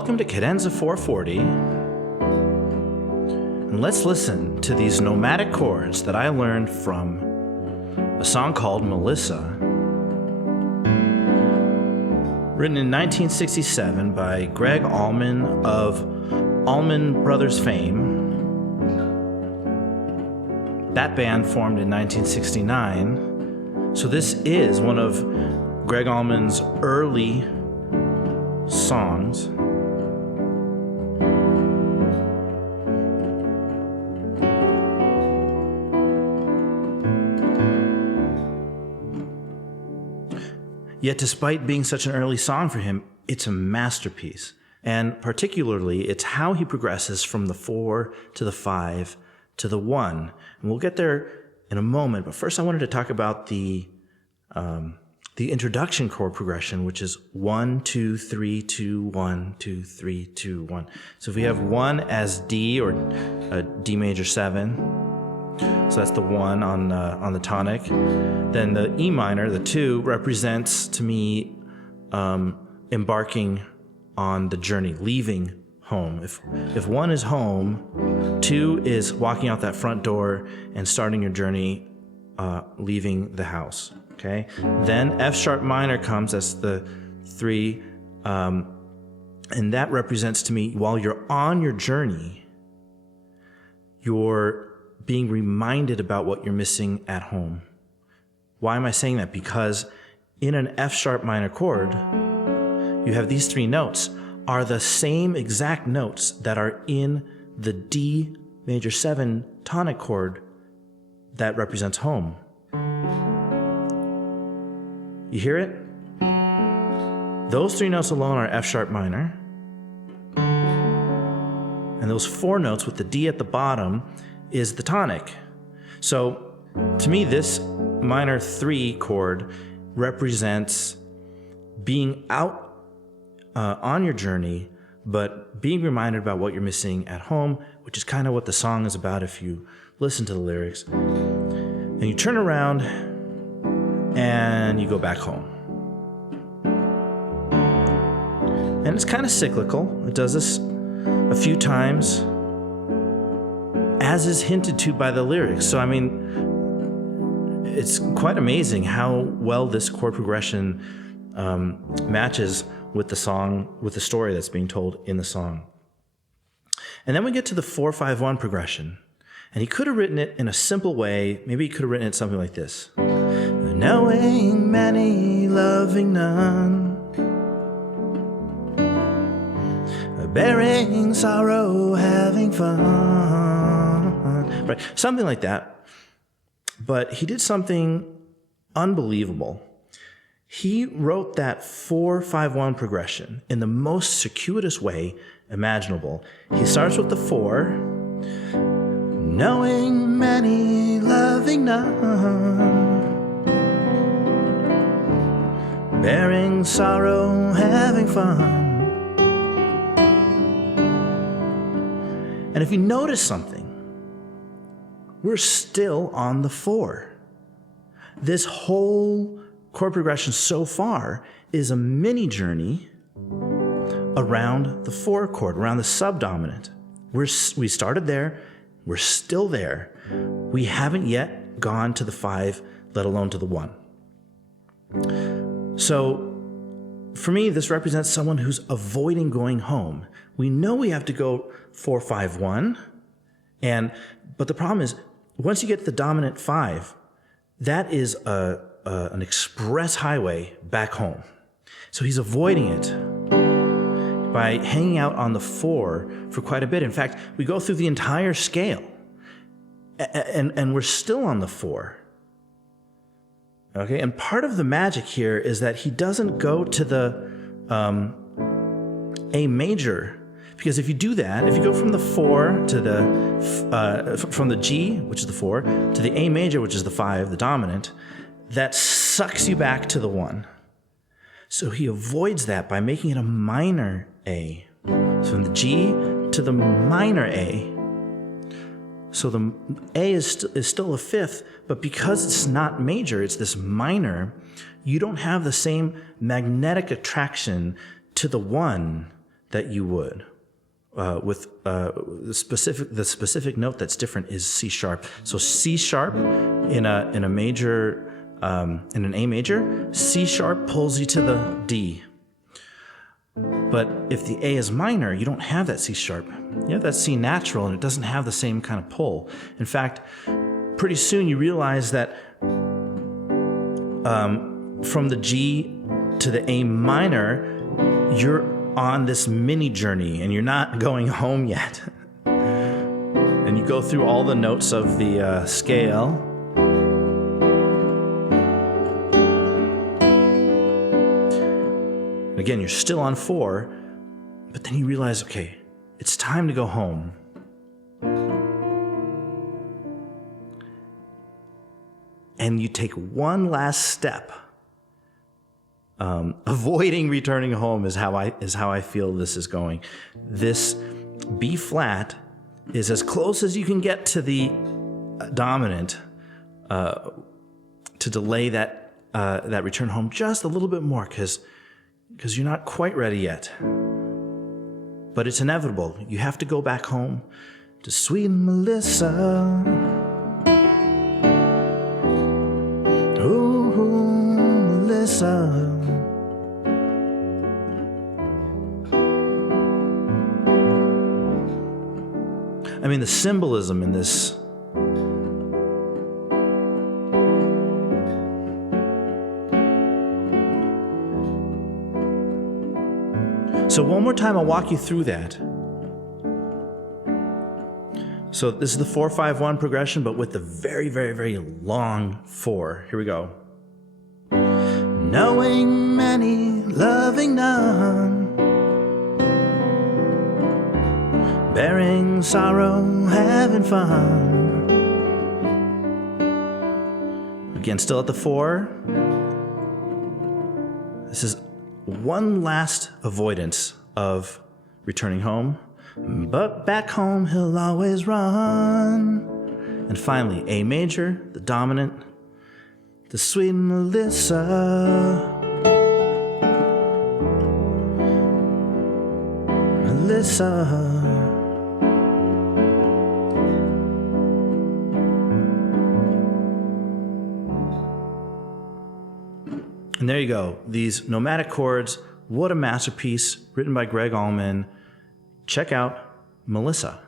Welcome to Cadenza 440, and let's listen to these nomadic chords that I learned from a song called Melissa, written in 1967 by Gregg Allman of Allman Brothers fame. That band formed in 1969, so this is one of Gregg Allman's early songs. Yet despite being such an early song for him, it's a masterpiece. And particularly, it's how he progresses from the 4 to the 5 to the 1. And we'll get there in a moment, but first I wanted to talk about the introduction chord progression, which is 1, 2, 3, 2, 1, 2, 3, 2, 1. So if we have 1 as D, or D major 7, so that's the 1 on the tonic. Then the E minor, the 2, represents to me embarking on the journey, leaving home. If 1 is home, 2 is walking out that front door and starting your journey, leaving the house. Okay. Then F sharp minor comes as the 3, and that represents to me while you're on your journey, you're being reminded about what you're missing at home. Why am I saying that? Because in an F sharp minor chord, you have these 3 notes are the same exact notes that are in the D major 7 tonic chord that represents home. You hear it? Those 3 notes alone are F sharp minor. And those 4 notes with the D at the bottom is the tonic. So to me, this minor 3 chord represents being out on your journey, but being reminded about what you're missing at home, which is kind of what the song is about if you listen to the lyrics. And you turn around and you go back home. And it's kind of cyclical. It does this a few times, as is hinted to by the lyrics. So, I mean, it's quite amazing how well this chord progression matches with the song, with the story that's being told in the song. And then we get to the 4-5-1 progression. And he could have written it in a simple way. Maybe he could have written it something like this. Knowing many, loving none, bearing sorrow, having fun. Right, something like that. But he did something unbelievable. He wrote that 4-5-1 progression in the most circuitous way imaginable. He starts with the 4, knowing many, loving none, bearing sorrow, having fun. And if you notice something, we're still on the 4. This whole chord progression so far is a mini journey around the 4 chord, around the subdominant. We started there, we're still there. We haven't yet gone to the 5, let alone to the 1. So for me, this represents someone who's avoiding going home. We know we have to go 4-5-1, but the problem is, once you get to the dominant 5, that is an express highway back home. So he's avoiding it by hanging out on the 4 for quite a bit. In fact, we go through the entire scale, and we're still on the 4. Okay, and part of the magic here is that he doesn't go to the A major, because if you do that, if you go from the 4 to from the G, which is the 4, to the A major, which is the 5, the dominant, that sucks you back to the 1. So he avoids that by making it a minor A. So from the G to the minor A. So the A is still a 5th, but because it's not major, it's this minor, you don't have the same magnetic attraction to the 1 that you would. With the specific note that's different is C sharp. So C sharp in a major, in an A major, C sharp pulls you to the D. But if the A is minor, you don't have that C sharp. You have that C natural, and it doesn't have the same kind of pull. In fact, pretty soon you realize that from the G to the A minor, you're on this mini journey and you're not going home yet. And you go through all the notes of the scale. Again, you're still on 4, but then you realize, okay, it's time to go home. And you take one last step. Avoiding returning home is how I feel this is going. This B flat is as close as you can get to the dominant to delay that return home just a little bit more, because you're not quite ready yet. But it's inevitable. You have to go back home to sweet Melissa. Ooh, Melissa. I mean, the symbolism in this. So one more time, I'll walk you through that. So this is the 4-5-1 progression, but with the very, very, very long 4. Here we go. Knowing many, loving none, bearing sorrow, having fun. Again, still at the 4. This is one last avoidance of returning home. But back home he'll always run. And finally, A major, the dominant, the sweet Melissa. Melissa. And there you go. These Nomadic chords, what a masterpiece, written by Gregg Allman. Check out Melissa.